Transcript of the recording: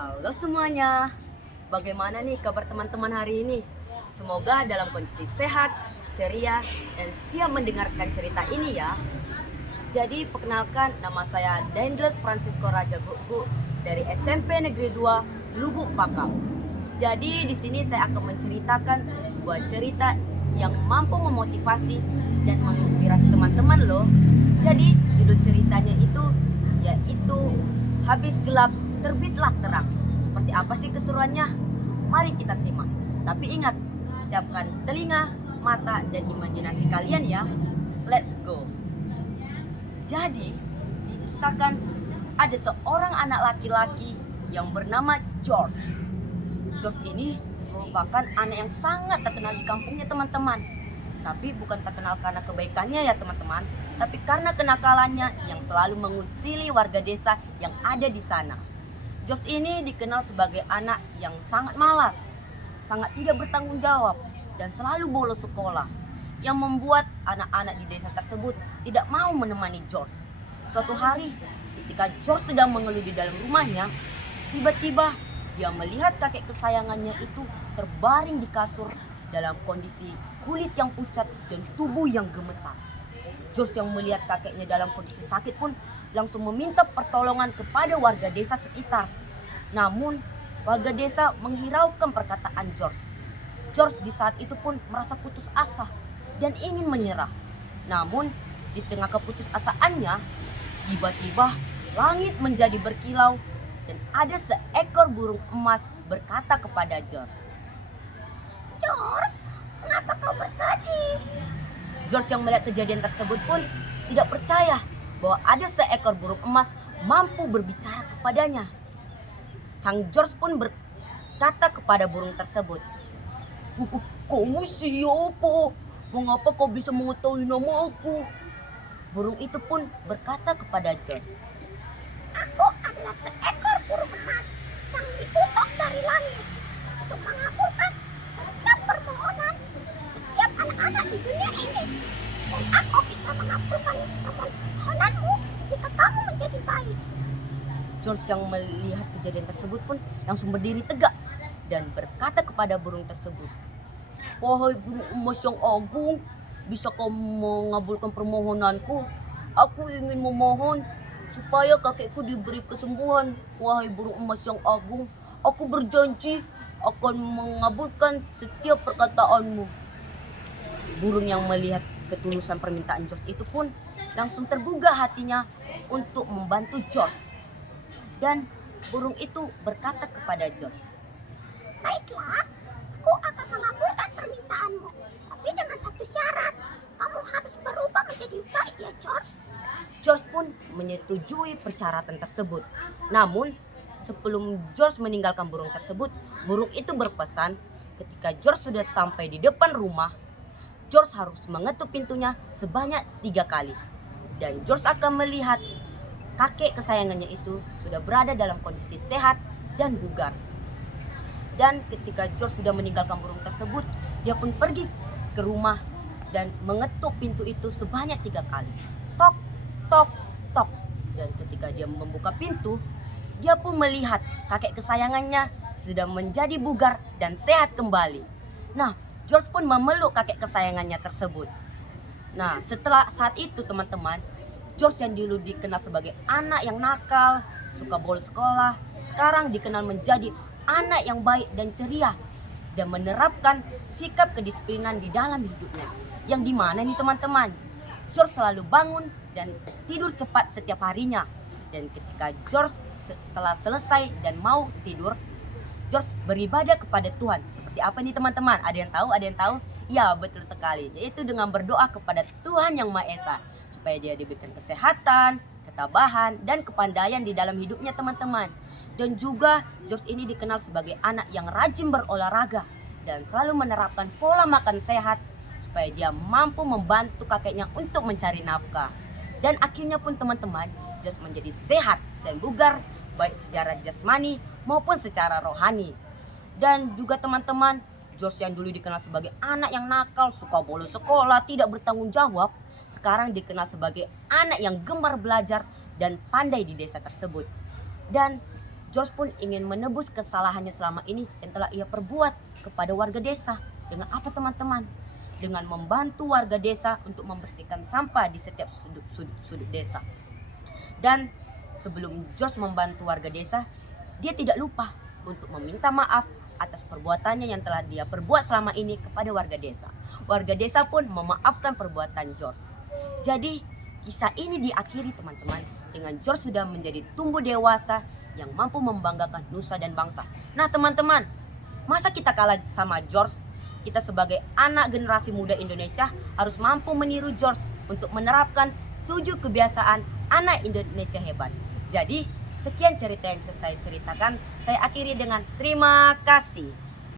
Halo semuanya, bagaimana nih kabar teman-teman hari ini? Semoga dalam kondisi sehat, ceria, dan siap mendengarkan cerita ini ya. Jadi perkenalkan, nama saya Dendles Francisco Raja Gugu dari SMP Negeri 2 Lubuk Pakam. Jadi di sini saya akan menceritakan sebuah cerita yang mampu memotivasi dan menginspirasi teman-teman loh. Jadi judul ceritanya itu yaitu Habis Gelap Terbitlah Terang. Seperti apa sih keseruannya? Mari kita simak. Tapi ingat, siapkan telinga, mata, dan imajinasi kalian ya. Let's go. Jadi, dikisahkan ada seorang anak laki-laki yang bernama George. George ini merupakan anak yang sangat terkenal di kampungnya teman-teman. Tapi bukan terkenal karena kebaikannya ya teman-teman, tapi karena kenakalannya yang selalu mengusili warga desa yang ada di sana. George ini dikenal sebagai anak yang sangat malas, sangat tidak bertanggung jawab, dan selalu bolos sekolah, yang membuat anak-anak di desa tersebut tidak mau menemani George. Suatu hari, ketika George sedang mengeluh di dalam rumahnya, tiba-tiba dia melihat kakek kesayangannya itu terbaring di kasur dalam kondisi kulit yang pucat dan tubuh yang gemetar. George yang melihat kakeknya dalam kondisi sakit pun langsung meminta pertolongan kepada warga desa sekitar. Namun, warga desa menghiraukan perkataan George. George di saat itu pun merasa putus asa dan ingin menyerah. Namun, di tengah keputusasaannya, tiba-tiba langit menjadi berkilau dan ada seekor burung emas berkata kepada George, "George, kenapa kau bersedih?" George yang melihat kejadian tersebut pun tidak percaya bahwa ada seekor burung emas mampu berbicara kepadanya. Sang George pun berkata kepada burung tersebut, "Kamu siapa? Mengapa kau bisa mengetahui nama aku?" Burung itu pun berkata kepada George, "Aku adalah seekor burung emas yang diutus dari langit untuk mengabulkan setiap permohonan setiap anak-anak di dunia ini. Dan aku bisa mengabulkan permohonanmu jika kamu menjadi baik." George yang melihat kejadian tersebut pun langsung berdiri tegak dan berkata kepada burung tersebut, "Wahai burung emas yang agung, bisa kau mengabulkan permohonanku? Aku ingin memohon supaya kakekku diberi kesembuhan. Wahai burung emas yang agung, aku berjanji akan mengabulkan setiap perkataanmu." Burung yang melihat ketulusan permintaan George itu pun langsung tergugah hatinya untuk membantu George. Dan burung itu berkata kepada George, "Baiklah, aku akan mengabulkan permintaanmu. Tapi dengan satu syarat, kamu harus berubah menjadi baik ya George." George pun menyetujui persyaratan tersebut. Namun, sebelum George meninggalkan burung tersebut, burung itu berpesan ketika George sudah sampai di depan rumah, George harus mengetuk pintunya sebanyak 3 kali. Dan George akan melihat kakek kesayangannya itu sudah berada dalam kondisi sehat dan bugar. Dan ketika George sudah meninggalkan burung tersebut, dia pun pergi ke rumah dan mengetuk pintu itu sebanyak 3 kali. Tok, tok, tok. Dan ketika dia membuka pintu, dia pun melihat kakek kesayangannya sudah menjadi bugar dan sehat kembali. Nah, George pun memeluk kakek kesayangannya tersebut. Nah, setelah saat itu teman-teman, George yang dulu dikenal sebagai anak yang nakal, suka bolos sekolah, sekarang dikenal menjadi anak yang baik dan ceria dan menerapkan sikap kedisiplinan di dalam hidupnya. Yang dimana nih teman-teman, George selalu bangun dan tidur cepat setiap harinya. Dan ketika George setelah selesai dan mau tidur, George beribadah kepada Tuhan. Seperti apa nih teman-teman? Ada yang tahu? Ada yang tahu? Ya, betul sekali. Yaitu dengan berdoa kepada Tuhan Yang Maha Esa supaya dia diberikan kesehatan, ketabahan, dan kepandaian di dalam hidupnya teman-teman. Dan juga George ini dikenal sebagai anak yang rajin berolahraga dan selalu menerapkan pola makan sehat supaya dia mampu membantu kakeknya untuk mencari nafkah. Dan akhirnya pun teman-teman, George menjadi sehat dan bugar baik secara jasmani maupun secara rohani. Dan juga teman-teman, George yang dulu dikenal sebagai anak yang nakal, suka bolos sekolah, tidak bertanggung jawab, sekarang dikenal sebagai anak yang gemar belajar dan pandai di desa tersebut. Dan George pun ingin menebus kesalahannya selama ini yang telah ia perbuat kepada warga desa. Dengan apa teman-teman? Dengan membantu warga desa untuk membersihkan sampah di setiap sudut desa. Dan sebelum George membantu warga desa, dia tidak lupa untuk meminta maaf atas perbuatannya yang telah dia perbuat selama ini kepada warga desa. Warga desa pun memaafkan perbuatan George. Jadi kisah ini diakhiri teman-teman dengan George sudah menjadi tumbuh dewasa yang mampu membanggakan nusa dan bangsa. Nah teman-teman, masa kita kalah sama George? Kita sebagai anak generasi muda Indonesia harus mampu meniru George untuk menerapkan 7 kebiasaan anak Indonesia hebat. Jadi sekian cerita yang saya ceritakan. Saya akhiri dengan terima kasih.